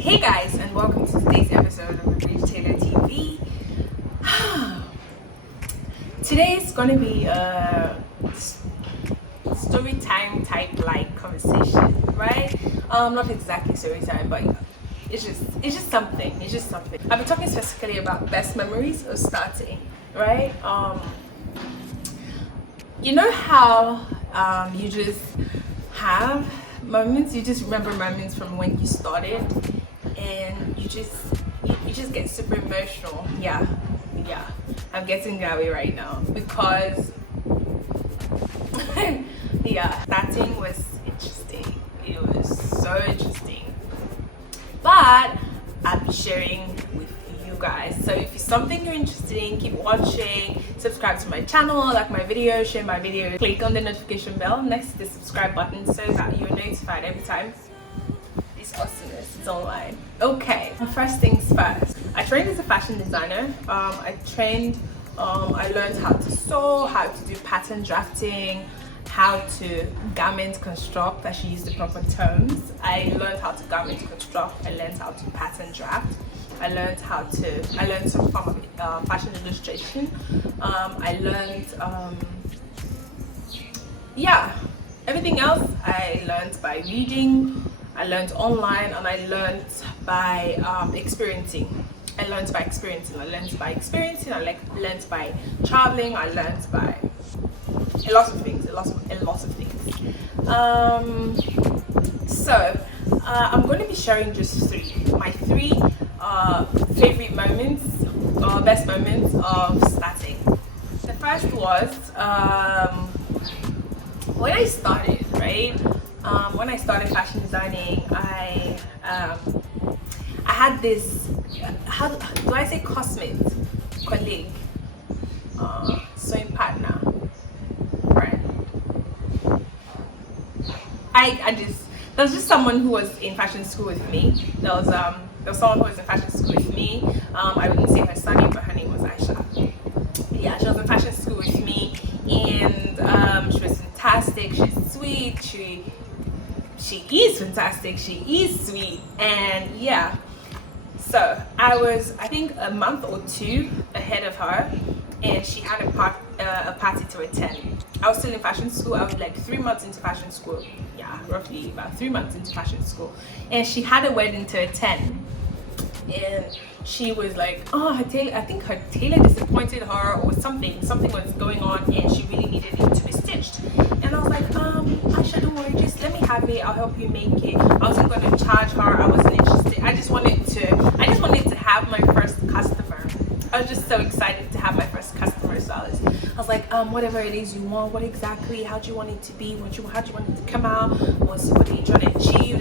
Hey guys, and welcome to today's episode of Tailour TV. Today's gonna be a story time type like conversation, right? Not exactly story time, but it's just something. I've been talking specifically about best memories of starting, right? You know how you just have moments, you just remember moments from when you started, and you just get super emotional. Yeah, I'm getting that way right now because yeah, starting was interesting. It was so interesting, but I'll be sharing with you guys. So if it's something you're interested in, keep watching, subscribe to my channel, like my video, share my video, click on the notification bell next to the subscribe button so that you're notified every time this awesomeness is online. Okay, first things first. I trained as a fashion designer. I learned how to sew, how to do pattern drafting, how to garment construct. I should use the proper terms. I learned how to garment construct. I learned how to pattern draft. I learned some form of fashion illustration. I learned everything else I learned by reading. I learned online, and I learned by experiencing. I learned by experiencing. I learned by traveling. I learned by a lot of things. So I'm going to be sharing just my three favorite moments or best moments of starting. The first was when I started, right? When I started fashion designing, I had this, how do I say, colleague, sewing partner, friend. There was just someone who was in fashion school with me. There was someone who was in fashion school with me. I wouldn't say her surname, but her name was Aisha. Yeah, she was in fashion school with me, and she was fantastic. She's sweet. She is fantastic. She is sweet, and yeah. So I was, I think, a month or two ahead of her, and she had a party to attend. I was still in fashion school. I was like 3 months into fashion school. Yeah, roughly about 3 months into fashion school, and she had a wedding to attend. And she was like, oh, I think her tailor disappointed her, or something was going on, and she really needed it to be stitched. And I was like, Aisha, don't worry, just let me have it, I'll help you make it. I wasn't going to charge her, I wasn't interested. I just wanted to have my first customer. I was just so excited to have my first customer. So I was like, whatever it is you want, what exactly, how do you want it to be, how do you want it to come out, what are you trying to achieve,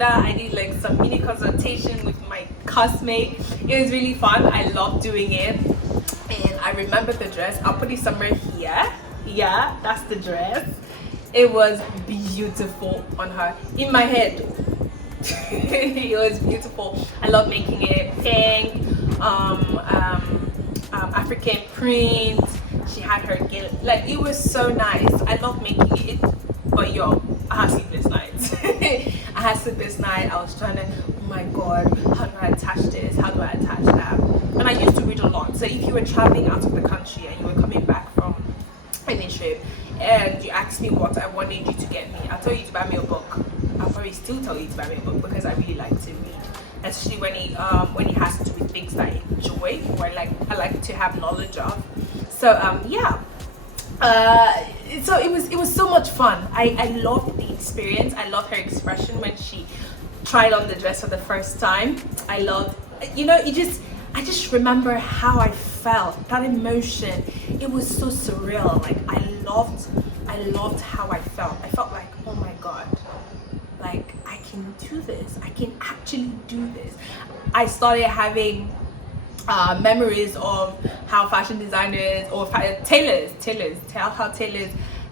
I did like some mini consultation with my classmate. It was really fun. I loved doing it, and I remember the dress. I'll put it somewhere here. Yeah, that's the dress. It was beautiful on her. In my head, it was beautiful. I love making it pink, African print. She had her like, it was so nice. I love making it. But yo, I had sleepless nights. I was trying to, oh my god, how do I attach this? How do I attach that? And I used to read a lot. So if you were traveling out of the country and you were coming back from any trip, and you asked me what I wanted you to get me, I'll tell you to buy me a book. I'll probably still tell you to buy me a book because I really like to read, especially when it has to do with things that I enjoy, or I like to have knowledge of. So so it was so much fun. I loved the experience. I loved her expression when she tried on the dress for the first time. I loved, I just remember how I felt, that emotion. It was so surreal. Like I loved how I felt. I felt like, oh my god, like I can do this. I can actually do this. I started having memories of how fashion designers or tailors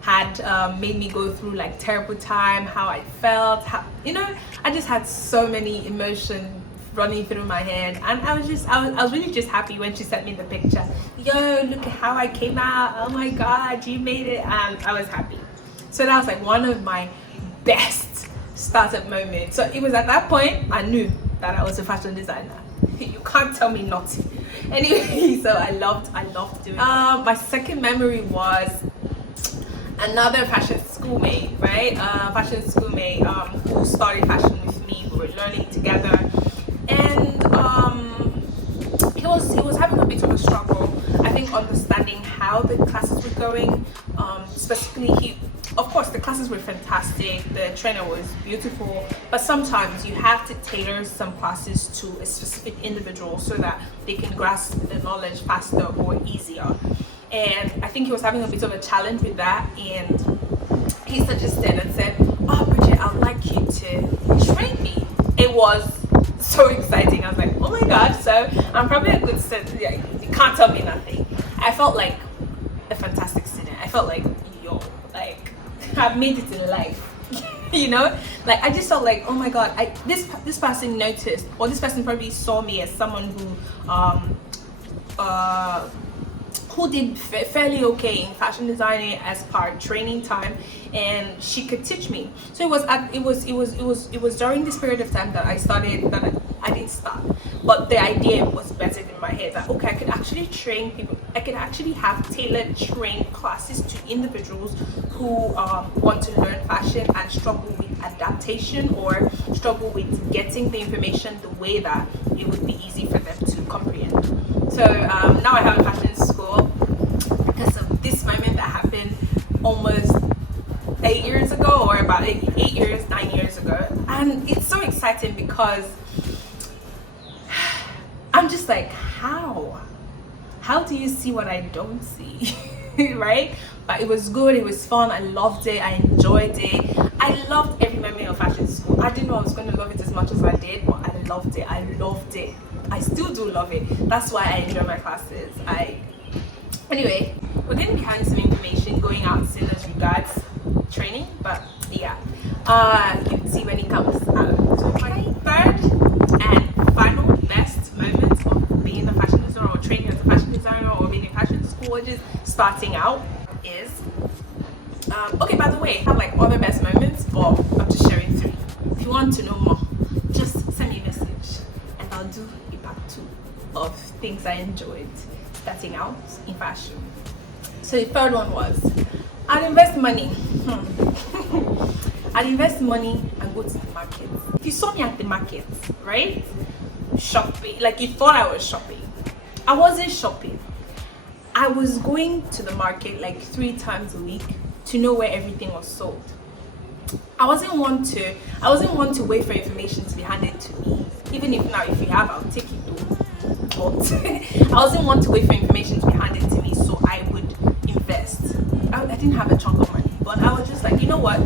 had made me go through like terrible time, how I felt, I just had so many emotions running through my head, and I was really just happy when she sent me the picture. Yo, look at how I came out, oh my god, you made it, and I was happy. So that was like one of my best startup moment. So it was at that point I knew that I was a fashion designer. You can't tell me not to. Anyway, so I loved doing it. My second memory was another fashion schoolmate, right? Fashion schoolmate who started fashion with me. We were learning together, and he was having a bit of a struggle, I think, understanding how the classes were going. Specifically, of course, the classes were fantastic. The trainer was beautiful, but sometimes you have to tailor some classes to a specific individual so that they can grasp the knowledge faster or easier. And I think he was having a bit of a challenge with that, and he suggested and said, "Oh, Bridget, I'd like you to train me." It was so exciting. I was like, "Oh my god!" So I'm probably a good student. Yeah, you can't tell me nothing. I felt like a fantastic student. I felt like, yo, like I've made it in life. You know, like I just felt like, oh my god, this person noticed, or this person probably saw me as someone who did fairly okay in fashion designing as part training time, and she could teach me. So it was during this period of time that I started, that I didn't start, but the idea was better in my head that, okay, I could actually train people. I could actually have tailored trained classes to individuals who want to learn fashion and struggle with adaptation or struggle with getting the information the way that it would be easy for them to comprehend. So now I have a fashion school because of this moment that happened almost 8 years ago, or about 9 years ago. And it's so exciting because I'm just like, how do you see what I don't see? Right? But it was good, it was fun, I loved it, I enjoyed it. I loved every moment of fashion school. I didn't know I was going to love it as much as I did, but I loved it. I still do love it. That's why I enjoy my classes. Anyway, we're going to be having some information going out soon as regards training, but yeah, you can see when it comes out. So my third and final best moment of being a fashion designer, or training as a fashion designer, or being in fashion school, or just starting out is okay, by the way, I have like other best moments, but I'm just sharing 3. If you want to know more, just send me a message and I'll do a part 2 of things I enjoyed starting out in fashion. So the third one was, I'd invest money. I'd invest money and go to the market. If you saw me at the market, right? Shopping, like you thought I was shopping. I wasn't shopping. I was going to the market like 3 times a week to know where everything was sold. I wasn't one to wait for information to be handed to me. Even if now, if you have, I'll take it though. But I wasn't one to wait for information to be handed to me, so I would invest. I didn't have a chunk of money, but I was just like, you know what?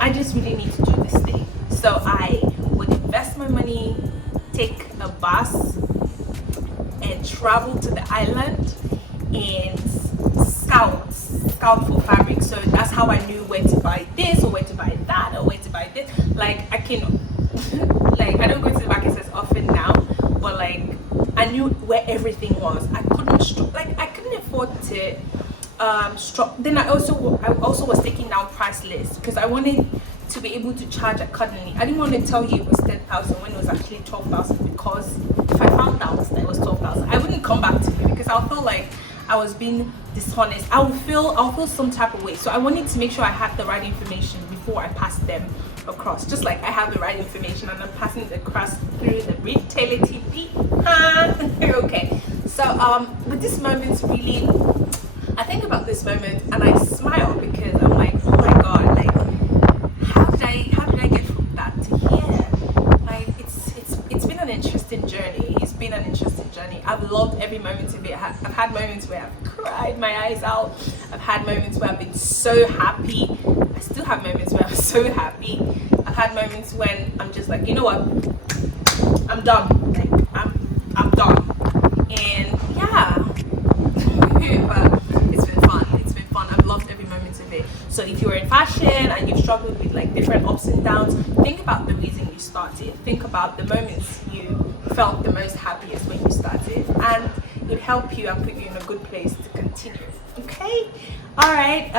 I just really need to do this thing. So I would invest my money, take a bus, and travel to the island and scout for fabric. So that's how I knew where to buy this, or where to buy that, or where to buy this. Like I can like I don't go to the markets as often now, but like I knew where everything was. I couldn't afford to then I also was taking down price lists because I wanted to be able to charge accordingly. I didn't want to tell you it was 10,000 when it was actually 12,000, because if I found out that it was 12,000, I wouldn't come back to you because I'll feel like I was being dishonest. I'll feel some type of way. So I wanted to make sure I had the right information before I passed them across. Just like I have the right information and I'm passing it across through the retailer TP. Okay. So with this moment, really, I think about this moment and I smile because I'm like, oh my god, like how did I get from that to here? Like it's been an interesting journey. It's been an interesting journey. I've loved every moment of it. I've had moments where I've cried my eyes out. I've had moments where I've been so happy. I still have moments where I'm so happy. I've had moments when I'm just like, you know what? I'm done. Like I'm done. And yeah. But it's been fun. It's been fun. I've loved every moment of it. So if you're in fashion and you've struggled with like different ups and downs, think about the reason you started. Think about the moments you felt the most happiest when you started, and it would help you and put you in a good place to continue. Okay? Alright.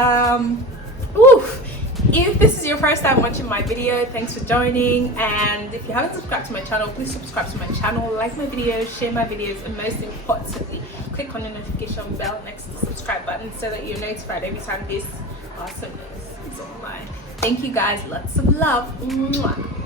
If this is your first time watching my video, thanks for joining, and if you haven't subscribed to my channel, please subscribe to my channel, like my videos, share my videos, and most importantly, click on the notification bell next to the subscribe button so that you're notified every time this awesomeness is online. Thank you guys, lots of love. Mwah.